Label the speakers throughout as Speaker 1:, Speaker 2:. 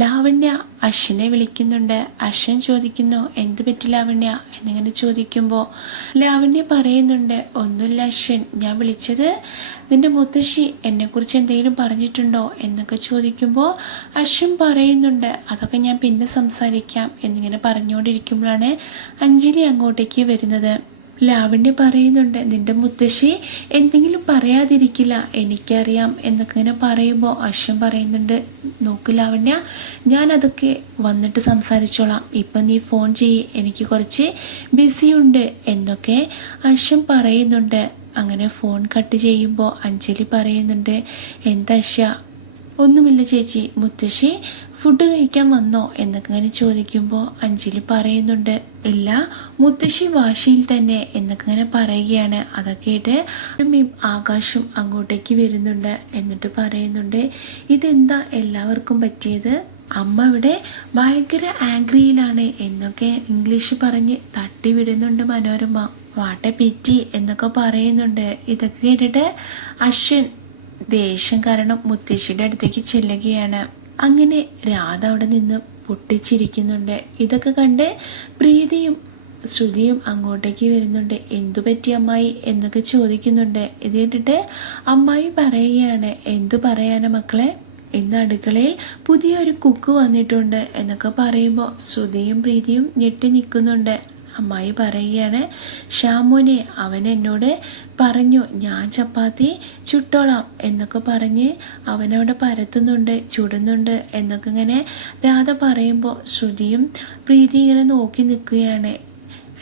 Speaker 1: ലാവണ്യ അശ്വനെ വിളിക്കുന്നുണ്ട്. അശ്വൻ ചോദിക്കുന്നു എന്ത് പറ്റി ലാവണ്യ? എന്നിങ്ങനെ ചോദിക്കുമ്പോൾ ലാവണ്യ പറയുന്നുണ്ട് ഒന്നുമില്ല അശ്വൻ ഞാൻ വിളിച്ചത് നിന്റെ മുത്തശ്ശി എന്നെക്കുറിച്ച് എന്തെങ്കിലും പറഞ്ഞിട്ടുണ്ടോ? എന്നൊക്കെ ചോദിക്കുമ്പോൾ അശ്വൻ പറയുന്നുണ്ട് അതൊക്കെ ഞാൻ പിന്നെ സംസാരിക്കാം എന്നിങ്ങനെ പറഞ്ഞുകൊണ്ടിരിക്കുമ്പോഴാണ് അഞ്ജലി അങ്ങോട്ടേക്ക് വരുന്നത്. ലാവണ്യ പറയുന്നുണ്ട് നിന്റെ മുത്തശ്ശി എന്തെങ്കിലും പറയാതിരിക്കില്ല എനിക്കറിയാം എന്നൊക്കെ ഇങ്ങനെ പറയുമ്പോൾ അശ്വൻ പറയുന്നുണ്ട് നോക്ക് ലാവണ്യ ഞാൻ അതൊക്കെ വന്നിട്ട് സംസാരിച്ചോളാം. ഇപ്പം നീ ഫോൺ ചെയ്യ് എനിക്ക് കുറച്ച് ബിസിയുണ്ട് എന്നൊക്കെ അശ്വൻ പറയുന്നുണ്ട്. അങ്ങനെ ഫോൺ കട്ട് ചെയ്യുമ്പോൾ അഞ്ജലി പറയുന്നുണ്ട് എന്താ ഒന്നുമില്ല ചേച്ചി മുത്തശ്ശി ഫുഡ് കഴിക്കാൻ വന്നോ എന്നൊക്കെ ഇങ്ങനെ ചോദിക്കുമ്പോൾ അഞ്ജലി പറയുന്നുണ്ട് ഇല്ല മുത്തശ്ശി വാശിയിൽ തന്നെ എന്നൊക്കെ ഇങ്ങനെ പറയുകയാണ്. അതൊക്കെ ആയിട്ട് ആകാശും അങ്ങോട്ടേക്ക് വരുന്നുണ്ട് എന്നിട്ട് പറയുന്നുണ്ട് ഇതെന്താ എല്ലാവർക്കും പറ്റിയത്? അമ്മ ഇവിടെ ഭയങ്കര ആംഗ്രിയിലാണ് എന്നൊക്കെ ഇംഗ്ലീഷ് പറഞ്ഞ് തട്ടിവിടുന്നുണ്ട് മനോരമ. വാട്ടെ പിറ്റി എന്നൊക്കെ പറയുന്നുണ്ട്. ഇതൊക്കെ കേട്ടിട്ട് അശ്വിൻ ദേഷ്യം കാരണം മുത്തശ്ശിയുടെ അടുത്തേക്ക് ചെല്ലുകയാണ്. അങ്ങനെ രാധ അവിടെ നിന്ന് പൊട്ടിച്ചിരിക്കുന്നുണ്ട്. ഇതൊക്കെ കണ്ട് പ്രീതിയും ശ്രുതിയും അങ്ങോട്ടേക്ക് വരുന്നുണ്ട്. എന്തു പറ്റി അമ്മായി? എന്നൊക്കെ ചോദിക്കുന്നുണ്ട്. ഇത് കേട്ടിട്ട് അമ്മായി പറയുകയാണ് എന്തു പറയാനാ മക്കളെ? ഇന്ന് അടുക്കളയിൽ പുതിയൊരു കുക്ക് വന്നിട്ടുണ്ട് എന്നൊക്കെ പറയുമ്പോൾ ശ്രുതിയും പ്രീതിയും ഞെട്ടി നിൽക്കുന്നുണ്ട്. അമ്മായി പറയുകയാണ് ഷാമോനെ അവൻ എന്നോട് പറഞ്ഞു ഞാൻ ചപ്പാത്തി ചുട്ടോളാം എന്നൊക്കെ പറഞ്ഞ് അവനവിടെ പരത്തുന്നുണ്ട് ചുടുന്നുണ്ട് എന്നൊക്കെ ഇങ്ങനെ രാധ പറയുമ്പോൾ ശ്രുതിയും പ്രീതി ഇങ്ങനെ നോക്കി നിൽക്കുകയാണ്.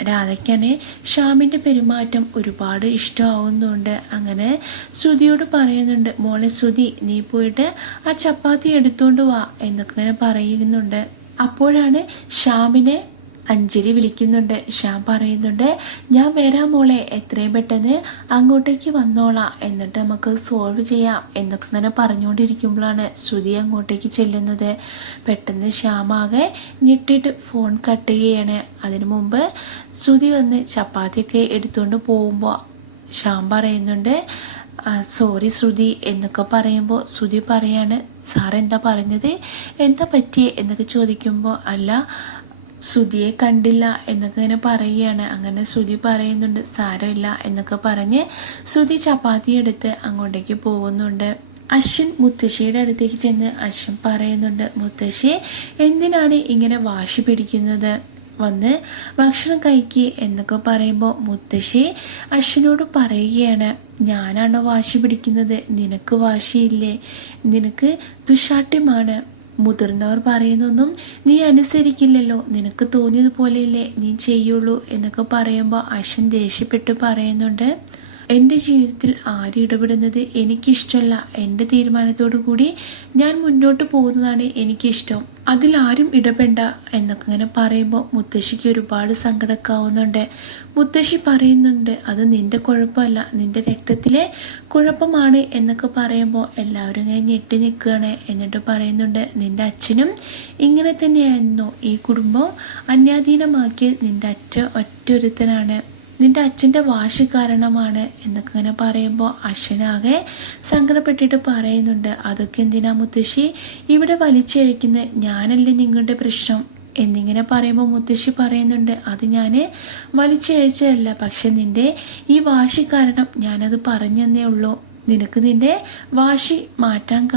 Speaker 1: രാധയ്ക്കനെ ഷ്യാമിന്റെ പെരുമാറ്റം ഒരുപാട് ഇഷ്ടമാവുന്നുണ്ട്. അങ്ങനെ ശ്രുതിയോട് പറയുന്നുണ്ട് മോളെ ശ്രുതി നീ പോയിട്ട് ആ ചപ്പാത്തി എടുത്തുകൊണ്ട് വാ എന്നൊക്കെ ഇങ്ങനെ പറയുന്നുണ്ട്. അപ്പോഴാണ് ഷ്യാമിനെ അഞ്ജലി വിളിക്കുന്നുണ്ട് ശ്യാം പറയുന്നുണ്ട് ഞാൻ വരാം മോളെ എത്രയും പെട്ടെന്ന് അങ്ങോട്ടേക്ക് വന്നോളാം എന്നിട്ട് നമുക്ക് സോൾവ് ചെയ്യാം എന്നൊക്കെ ഇങ്ങനെ പറഞ്ഞുകൊണ്ടിരിക്കുമ്പോഴാണ് ശ്രുതി അങ്ങോട്ടേക്ക് ചെല്ലുന്നത്. പെട്ടെന്ന് ശ്യാമാകെ ഞെട്ടിയിട്ട് ഫോൺ കട്ട് ചെയ്യുകയാണ്. അതിനു മുമ്പ് ശ്രുതി വന്ന് ചപ്പാത്തിയൊക്കെ എടുത്തുകൊണ്ട് പോകുമ്പോൾ ശ്യാം പറയുന്നുണ്ട് സോറി ശ്രുതി എന്നൊക്കെ പറയുമ്പോൾ ശ്രുതി പറയാണ് സാർ എന്താ പറഞ്ഞത്? എന്താ പറ്റിയേ? എന്നൊക്കെ ചോദിക്കുമ്പോൾ അല്ല ശ്രുതിയെ കണ്ടില്ല എന്നൊക്കെ ഇങ്ങനെ പറയുകയാണ്. അങ്ങനെ ശ്രുതി പറയുന്നുണ്ട് സാരമില്ല എന്നൊക്കെ പറഞ്ഞ് ശ്രുതി ചപ്പാത്തി എടുത്ത് അങ്ങോട്ടേക്ക് പോകുന്നുണ്ട്. അശ്വൻ മുത്തശ്ശിയുടെ അടുത്തേക്ക് ചെന്ന് അശ്വൻ പറയുന്നുണ്ട് മുത്തശ്ശി എന്തിനാണ് ഇങ്ങനെ വാശി പിടിക്കുന്നത്? വന്ന് ഭക്ഷണം കഴിക്കുക എന്നൊക്കെ പറയുമ്പോൾ മുത്തശ്ശി അശ്വനോട് പറയുകയാണ് ഞാനാണോ വാശി പിടിക്കുന്നത്? നിനക്ക് വാശിയില്ലേ? നിനക്ക് ദുശാഠ്യമാണ്. മുതിർന്നവർ പറയുന്നൊന്നും നീ അനുസരിക്കില്ലല്ലോ നിനക്ക് തോന്നിയതുപോലെയല്ലേ നീ ചെയ്യുള്ളൂ എന്നൊക്കെ പറയുമ്പോൾ അശ്വൻ ദേഷ്യപ്പെട്ട് പറയുന്നുണ്ട്. എന്റെ ജീവിതത്തിൽ ആരും ഇടപെടുന്നത് എനിക്കിഷ്ടമല്ല. എന്റെ തീരുമാനത്തോടു കൂടി ഞാൻ മുന്നോട്ട് പോകുന്നതാണ് എനിക്കിഷ്ടം. അതിൽ ആരും ഇടപെടണ്ട എന്നൊക്കെ ഇങ്ങനെ പറയുമ്പോൾ മുത്തശ്ശിക്ക് ഒരുപാട് സങ്കടക്കാവുന്നുണ്ട്. മുത്തശ്ശി പറയുന്നുണ്ട് അത് നിന്റെ കുഴപ്പമല്ല. നിന്റെ രക്തത്തിലെ കുഴപ്പമാണ് എന്നൊക്കെ പറയുമ്പോൾ എല്ലാവരും ഇങ്ങനെ ഞെട്ടി നിൽക്കുകയാണ് എന്നിട്ട് പറയുന്നുണ്ട് നിന്റെ അച്ഛനും ഇങ്ങനെ തന്നെയായിരുന്നു. ഈ കുടുംബം അന്യാധീനമാക്കി നിന്റെ അച്ഛ ഒറ്റൊരുത്തനാണ് നിന്റെ അച്ഛന്റെ വാശി കാരണമാണ് എന്നൊക്കെ ഇങ്ങനെ പറയുമ്പോൾ അശ്വനാകെ സങ്കടപ്പെട്ടിട്ട് പറയുന്നുണ്ട്. അതൊക്കെ എന്തിനാ മുത്തശ്ശി? ഇവിടെ വലിച്ചഴിക്കുന്നത് ഞാനല്ലേ നിങ്ങളുടെ പ്രശ്നം? എന്നിങ്ങനെ പറയുമ്പോൾ മുത്തശ്ശി പറയുന്നുണ്ട് അത് ഞാൻ വലിച്ചഴിച്ചതല്ല പക്ഷെ നിന്റെ ഈ വാശി കാരണം ഞാനത് പറഞ്ഞെന്നേ ഉള്ളൂ. നിനക്ക് നിന്റെ വാശി മാറ്റാൻ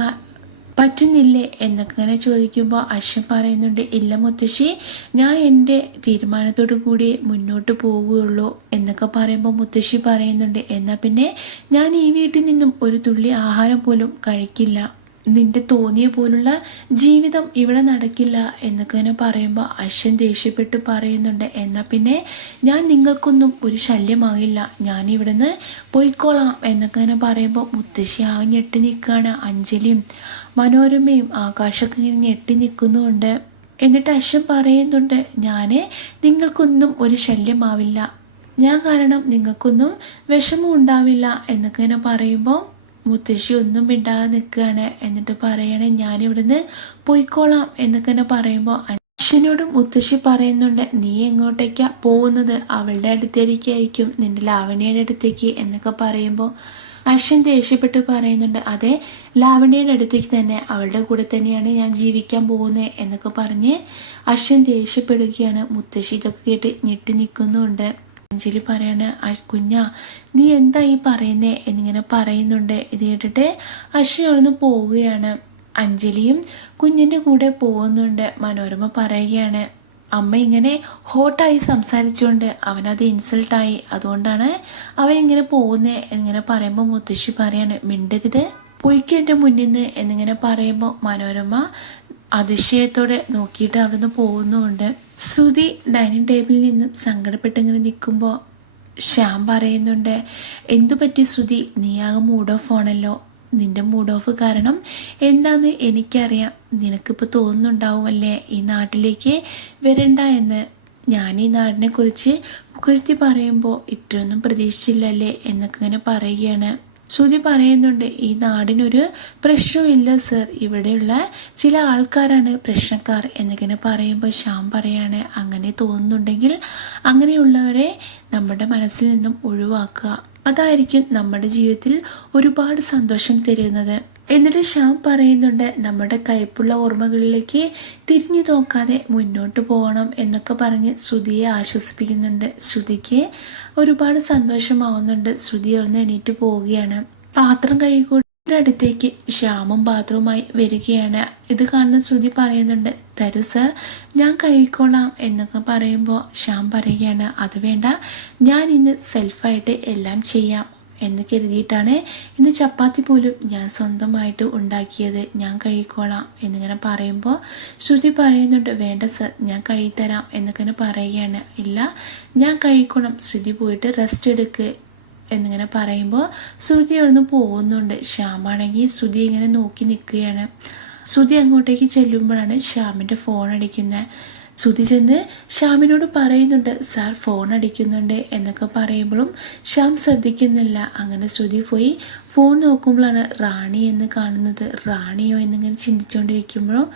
Speaker 1: പറ്റുന്നില്ലേ എന്നൊക്കെ ചോദിക്കുമ്പോൾ അശ്വൻ പറയുന്നുണ്ട് ഇല്ല മുത്തശ്ശി ഞാൻ എന്റെ തീരുമാനത്തോടു കൂടി മുന്നോട്ട് പോവുകയുള്ളൂ എന്നൊക്കെ പറയുമ്പോൾ മുത്തശ്ശി പറയുന്നുണ്ട്. എന്നാൽ പിന്നെ ഞാൻ ഈ വീട്ടിൽ നിന്നും ഒരു തുള്ളി ആഹാരം പോലും കഴിക്കില്ല. നിന്റെ തോന്നിയ പോലുള്ള ജീവിതം ഇവിടെ നടക്കില്ല എന്നൊക്കെ ഇങ്ങനെ പറയുമ്പോൾ അശ്വൻ ദേഷ്യപ്പെട്ട് പറയുന്നുണ്ട്. എന്നാൽ പിന്നെ ഞാൻ നിങ്ങൾക്കൊന്നും ഒരു ശല്യമാകില്ല. ഞാൻ ഇവിടുന്ന് പോയിക്കോളാം എന്നൊക്കെ ഇങ്ങനെ പറയുമ്പോൾ മുത്തശ്ശി ആ ഞെട്ടി നിൽക്കുകയാണ് അഞ്ജലിയും മനോരമയും ആകാശമൊക്കെ ഇങ്ങനെ ഞെട്ടി നിൽക്കുന്നുമുണ്ട് എന്നിട്ട് അശ്വൻ പറയുന്നുണ്ട് ഞാൻ നിങ്ങൾക്കൊന്നും ഒരു ശല്യമാവില്ല. ഞാൻ കാരണം നിങ്ങൾക്കൊന്നും വിഷമം ഉണ്ടാവില്ല എന്നൊക്കെ ഇങ്ങനെ പറയുമ്പോൾ മുത്തശ്ശി ഒന്നും മിണ്ടാതെ നിൽക്കുകയാണ് എന്നിട്ട് പറയണേ ഞാനിവിടുന്ന് പോയിക്കോളാം എന്നൊക്കെ തന്നെ പറയുമ്പോൾ അച്ഛനോടും മുത്തശ്ശി പറയുന്നുണ്ട് നീ എങ്ങോട്ടേക്കാ പോകുന്നത്? അവളുടെ അടുത്തേക്കായിരിക്കും നിന്റെ ലാവണിയുടെ അടുത്തേക്ക് എന്നൊക്കെ പറയുമ്പോൾ അശ്വൻ ദേഷ്യപ്പെട്ട് പറയുന്നുണ്ട് അതെ ലാവണിയുടെ അടുത്തേക്ക് തന്നെ അവളുടെ കൂടെ തന്നെയാണ് ഞാൻ ജീവിക്കാൻ പോകുന്നത് എന്നൊക്കെ പറഞ്ഞ് അശ്വൻ ദേഷ്യപ്പെടുകയാണ്. മുത്തശ്ശി ഇതൊക്കെ കേട്ട് ഞെട്ടി നിൽക്കുന്നുണ്ട്. അഞ്ജലി പറയാണ് കുഞ്ഞ നീ എന്താ ഈ പറയുന്നേ? എന്നിങ്ങനെ പറയുന്നുണ്ട്. ഇത് കേട്ടിട്ട് അശ്വി അവിടുന്ന് പോവുകയാണ്. അഞ്ജലിയും കുഞ്ഞിന്റെ കൂടെ പോകുന്നുണ്ട്. മനോരമ പറയുകയാണ് അമ്മ ഇങ്ങനെ ഹോട്ടായി സംസാരിച്ചുകൊണ്ട് അവനത് ഇൻസൾട്ടായി. അതുകൊണ്ടാണ് അവൻ ഇങ്ങനെ പോകുന്നേ. എന്നിങ്ങനെ പറയുമ്പോൾ മുത്തശ്ശി പറയാണ് മിണ്ടരുത്. പൊയ്ക്ക് എന്റെ മുന്നിൽ നിന്ന് എന്നിങ്ങനെ പറയുമ്പോൾ മനോരമ അതിശയത്തോടെ നോക്കിയിട്ട് അവിടുന്ന് പോകുന്നുമുണ്ട് ശ്രുതി ഡൈനിങ് ടേബിളിൽ നിന്നും സങ്കടപ്പെട്ടിങ്ങനെ നിൽക്കുമ്പോൾ ശ്യാം പറയുന്നുണ്ട് എന്തു പറ്റി ശ്രുതി? നീയാകെ മൂഡ് ഓഫ് ആണല്ലോ. നിന്റെ മൂഡ് ഓഫ് കാരണം എന്താന്ന് എനിക്കറിയാം. നിനക്കിപ്പോൾ തോന്നുന്നുണ്ടാവുമല്ലേ ഈ നാട്ടിലേക്ക് വരണ്ട എന്ന്. ഞാൻ ഈ നാടിനെ കുറിച്ച് പുകഴ്ത്തി പറയുമ്പോൾ ഇത്രയൊന്നും പ്രതീക്ഷിച്ചില്ലല്ലേ എന്നൊക്കെ ഇങ്ങനെ പറയുകയാണ്. ശ്രുതി പറയുന്നുണ്ട് ഈ നാടിനൊരു പ്രശ്നമില്ല സർ. ഇവിടെയുള്ള ചില ആൾക്കാരാണ് പ്രശ്നക്കാർ. എന്നിങ്ങനെ പറയുമ്പോൾ ശ്യാം പറയാണ് അങ്ങനെ തോന്നുന്നുണ്ടെങ്കിൽ അങ്ങനെയുള്ളവരെ നമ്മുടെ മനസ്സിൽ നിന്നും ഒഴിവാക്കുക. അതായിരിക്കും നമ്മുടെ ജീവിതത്തിൽ ഒരുപാട് സന്തോഷം തരുന്നത്. എന്നിട്ട് ശ്യാം പറയുന്നുണ്ട് നമ്മുടെ കയ്പുള്ള ഓർമ്മകളിലേക്ക് തിരിഞ്ഞു നോക്കാതെ മുന്നോട്ട് പോകണം എന്നൊക്കെ പറഞ്ഞ് ശ്രുതിയെ ആശ്വസിപ്പിക്കുന്നുണ്ട്. ശ്രുതിക്ക് ഒരുപാട് സന്തോഷമാവുന്നുണ്ട്. ശ്രുതി അവിടുന്ന് എണീറ്റ് പോവുകയാണ്. പാത്രം കഴുകിക്കൂടെ അടുത്തേക്ക് ശ്യാമും പാത്രവുമായി വരികയാണ്. ഇത് കാണുന്ന ശ്രുതി പറയുന്നുണ്ട് തരൂ സർ ഞാൻ കഴിക്കോളാം എന്നൊക്കെ പറയുമ്പോൾ ശ്യാം പറയുകയാണ് അത് വേണ്ട ഞാൻ ഇന്ന് സെൽഫായിട്ട് എല്ലാം ചെയ്യാം. എന്ന് കരുതിയിട്ടാണ് ഇന്ന് ചപ്പാത്തി പോലും ഞാൻ സ്വന്തമായിട്ട് ഉണ്ടാക്കിയത്. ഞാൻ കഴിക്കോളാം എന്നിങ്ങനെ പറയുമ്പോൾ ശ്രുതി പറയുന്നുണ്ട് വേണ്ട സർ ഞാൻ കഴിത്തരാം എന്നൊക്കെ പറയുകയാണ്. ഇല്ല ഞാൻ കഴിക്കണം ശ്രുതി പോയിട്ട് റെസ്റ്റ് എടുക്ക് എന്നിങ്ങനെ പറയുമ്പോൾ ശ്രുതി അവിടുന്ന് പോകുന്നുണ്ട്. ശ്യാമാണെങ്കിൽ ശ്രുതി ഇങ്ങനെ നോക്കി നിൽക്കുകയാണ്. ശ്രുതി അങ്ങോട്ടേക്ക് ചെല്ലുമ്പോഴാണ് ശ്യാമിന്റെ ഫോൺ അടിക്കുന്നത്. ശ്രുതി ചെന്ന് ശ്യാമിനോട് പറയുന്നുണ്ട് സാർ ഫോൺ അടിക്കുന്നുണ്ട് എന്നൊക്കെ പറയുമ്പോഴും ശ്യാം ശ്രദ്ധിക്കുന്നില്ല. അങ്ങനെ ശ്രുതി പോയി ഫോൺ നോക്കുമ്പോഴാണ് റാണി എന്ന് കാണുന്നത്. റാണിയോ എന്നിങ്ങനെ ചിന്തിച്ചുകൊണ്ടിരിക്കുമ്പോഴും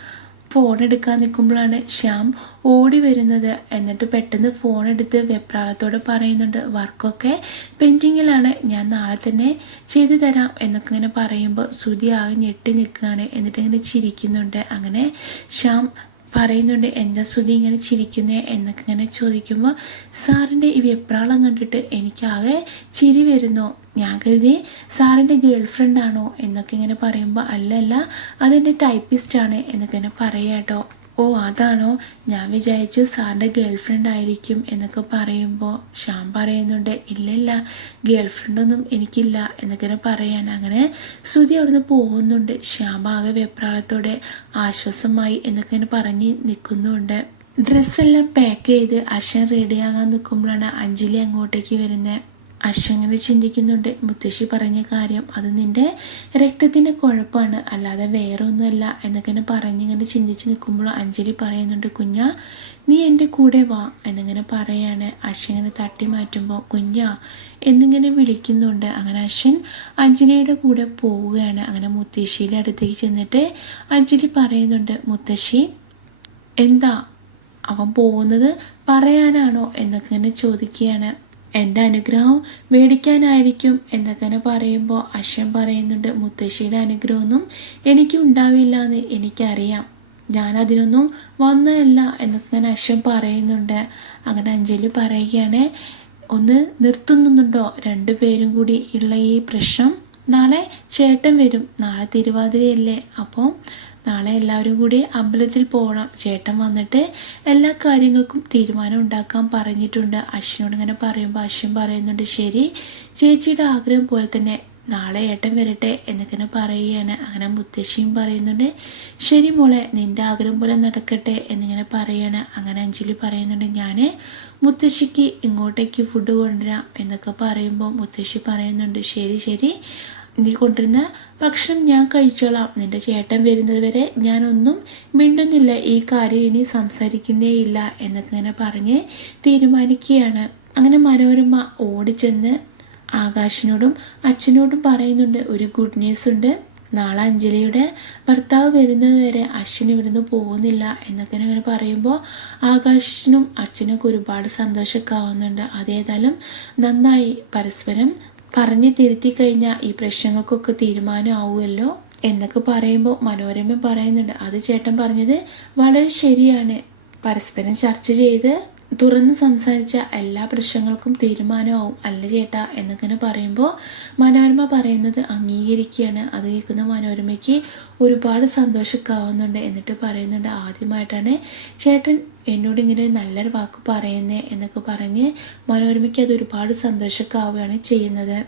Speaker 1: ഫോൺ എടുക്കാൻ നിൽക്കുമ്പോഴാണ് ശ്യാം ഓടി വരുന്നത്. എന്നിട്ട് പെട്ടെന്ന് ഫോൺ എടുത്ത് വെപ്രാളത്തോട് പറയുന്നുണ്ട് വർക്കൊക്കെ പെൻഡിങ്ങിലാണ്. ഞാൻ നാളെ തന്നെ ചെയ്തു തരാം എന്നൊക്കെ ഇങ്ങനെ പറയുമ്പോൾ ശ്രുതി ആകെ ഞെട്ടി നിൽക്കുകയാണ്. എന്നിട്ട് ഇങ്ങനെ ചിരിക്കുന്നുണ്ട്. അങ്ങനെ ശ്യാം പറയുന്നുണ്ട് എന്താ ശ്രുതി ഇങ്ങനെ ചിരിക്കുന്നേ? എന്നൊക്കെ ഇങ്ങനെ ചോദിക്കുമ്പോൾ സാറിന്റെ ഈ വെപ്രാളം കണ്ടിട്ട് എനിക്കാകെ ചിരി വരുന്നു. ഞാൻ കരുതി സാറിന്റെ ഗേൾ ഫ്രണ്ട് ആണോ എന്നൊക്കെ ഇങ്ങനെ പറയുമ്പോൾ അല്ലല്ല അല്ല അതെന്റെ ടൈപ്പിസ്റ്റ് ആണ് എന്നൊക്കെ ഇങ്ങനെ പറയാട്ടോ ഓ അതാണോ? ഞാൻ വിചാരിച്ചു സാറിന്റെ ഗേൾ ഫ്രണ്ട് ആയിരിക്കും എന്നൊക്കെ പറയുമ്പോൾ ശ്യാം പറയുന്നുണ്ട് ഇല്ലില്ല ഇല്ല ഗേൾ ഫ്രണ്ടൊന്നും എനിക്കില്ല എന്നൊക്കെ പറയാൻ അങ്ങനെ ശ്രുതി അവിടുന്ന് പോകുന്നുണ്ട്. ശ്യാം ആകെ വെപ്രാളത്തോടെ ആശ്വാസമായി എന്നൊക്കെ പറഞ്ഞ് നിൽക്കുന്നുണ്ട്. ഡ്രസ്സെല്ലാം പാക്ക് ചെയ്ത് അശ്വൻ റെഡിയാകാൻ നിൽക്കുമ്പോഴാണ് അഞ്ജലി അങ്ങോട്ടേക്ക് വരുന്നത് അശ്വങ്ങനെ ചിന്തിക്കുന്നുണ്ട് മുത്തശ്ശി പറഞ്ഞ കാര്യം അത് നിന്റെ രക്തത്തിന്റെ കുഴപ്പമാണ് അല്ലാതെ വേറെ ഒന്നുമല്ല എന്നൊക്കെ ഇങ്ങനെ പറഞ്ഞിങ്ങനെ ചിന്തിച്ച് നിൽക്കുമ്പോൾ അഞ്ജലി പറയുന്നുണ്ട് കുഞ്ഞ നീ എന്റെ കൂടെ വാ എന്നിങ്ങനെ പറയാണ്. അശ്വങ്ങനെ തട്ടി മാറ്റുമ്പോൾ കുഞ്ഞ എന്നിങ്ങനെ വിളിക്കുന്നുണ്ട്. അങ്ങനെ അശ്വൻ അഞ്ജലിയുടെ കൂടെ പോവുകയാണ്. അങ്ങനെ മുത്തശ്ശിയുടെ അടുത്തേക്ക് ചെന്നിട്ട് അഞ്ജലി പറയുന്നുണ്ട് മുത്തശ്ശി എന്താ അവൻ പോകുന്നത് പറയാനാണോ? എന്നൊക്കെ ഇങ്ങനെ ചോദിക്കുകയാണ്. എന്റെ അനുഗ്രഹം മേടിക്കാനായിരിക്കും എന്നങ്ങനെ പറയുമ്പോൾ അശ്വൻ പറയുന്നുണ്ട് മുത്തശ്ശിയുടെ അനുഗ്രഹമൊന്നും എനിക്ക് ഉണ്ടാവില്ല എന്ന് എനിക്കറിയാം. ഞാൻ അതിനൊന്നും വന്നതല്ല എന്നങ്ങനെ അശ്വൻ പറയുന്നുണ്ട്. അങ്ങനെ അഞ്ജലി പറയുകയാണ് ഒന്ന് നിർത്തുന്നുണ്ടോ? രണ്ടുപേരും കൂടി ഉള്ള ഈ പ്രശ്നം. നാളെ ചേട്ടൻ വരും. നാളെ തിരുവാതിരയല്ലേ. അപ്പോൾ നാളെ എല്ലാവരും കൂടി അമ്പലത്തിൽ പോകണം ചേട്ടൻ വന്നിട്ട് എല്ലാ കാര്യങ്ങൾക്കും തീരുമാനം ഉണ്ടാക്കാൻ പറഞ്ഞിട്ടുണ്ട്. അശ്വിനോട് ഇങ്ങനെ പറയുമ്പോൾ അശ്വിൻ പറയുന്നുണ്ട് ശരി ചേച്ചിയുടെ ആഗ്രഹം പോലെ തന്നെ നാളെ ഏട്ടൻ വരട്ടെ എന്നൊക്കെ പറയുകയാണ്. അങ്ങനെ മുത്തശ്ശിയും പറയുന്നുണ്ട് ശരി മോളെ നിന്റെ ആഗ്രഹം പോലെ നടക്കട്ടെ എന്നിങ്ങനെ പറയാണ് അങ്ങനെ അഞ്ജലി പറയുന്നുണ്ട് ഞാൻ മുത്തശ്ശിക്ക് ഇങ്ങോട്ടേക്ക് ഫുഡ് കൊണ്ടുവരാം എന്നൊക്കെ പറയുമ്പോൾ മുത്തശ്ശി പറയുന്നുണ്ട് ശരി ശരി നീ കൊണ്ടിരുന്ന ഭക്ഷണം ഞാൻ കഴിച്ചോളാം. നിന്റെ ചേട്ടൻ വരുന്നത് വരെ ഞാനൊന്നും മിണ്ടുന്നില്ല. ഈ കാര്യം ഇനി സംസാരിക്കുന്നേയില്ല എന്നൊക്കെ പറഞ്ഞ് തീരുമാനിക്കുകയാണ്. അങ്ങനെ മനോരമ ഓടിച്ചെന്ന് ആകാശിനോടും അച്ഛനോടും പറയുന്നുണ്ട്. ഒരു ഗുഡ് ന്യൂസ് ഉണ്ട്. നാളെ അഞ്ജലിയുടെ ഭർത്താവ് വരുന്നത് വരെ അശ്വിൻ ഇവിടുന്ന് പോകുന്നില്ല എന്നൊക്കെ ഇങ്ങനെ പറയുമ്പോൾ ആകാശിനും അച്ഛനൊക്കെ ഒരുപാട് സന്തോഷമൊക്കെ ആവുന്നുണ്ട് അതേതായാലും നന്നായി പരസ്പരം പറഞ്ഞ് തിരുത്തി കഴിഞ്ഞാൽ ഈ പ്രശ്നങ്ങൾക്കൊക്കെ തീരുമാനമാവുമല്ലോ എന്നൊക്കെ പറയുമ്പോൾ മനോരമ പറയുന്നുണ്ട്. അത് ചേട്ടൻ പറഞ്ഞത് വളരെ ശരിയാണ്. പരസ്പരം ചർച്ച ചെയ്ത് തുറന്ന് സംസാരിച്ച എല്ലാ പ്രശ്നങ്ങൾക്കും തീരുമാനമാവും അല്ല ചേട്ടാ എന്നൊക്കെ പറയുമ്പോൾ മനോരമ പറയുന്നത് അംഗീകരിക്കുകയാണ്. അത് കേൾക്കുന്ന മനോരമയ്ക്ക് ഒരുപാട് സന്തോഷമൊക്കെ എന്നിട്ട് പറയുന്നുണ്ട് ആദ്യമായിട്ടാണ് ചേട്ടൻ എന്നോട് ഇങ്ങനെ നല്ലൊരു വാക്ക് പറയുന്നേ എന്നൊക്കെ പറഞ്ഞ് മനോരമയ്ക്ക് അത് ഒരുപാട് സന്തോഷമൊക്കെ ചെയ്യുന്നത്.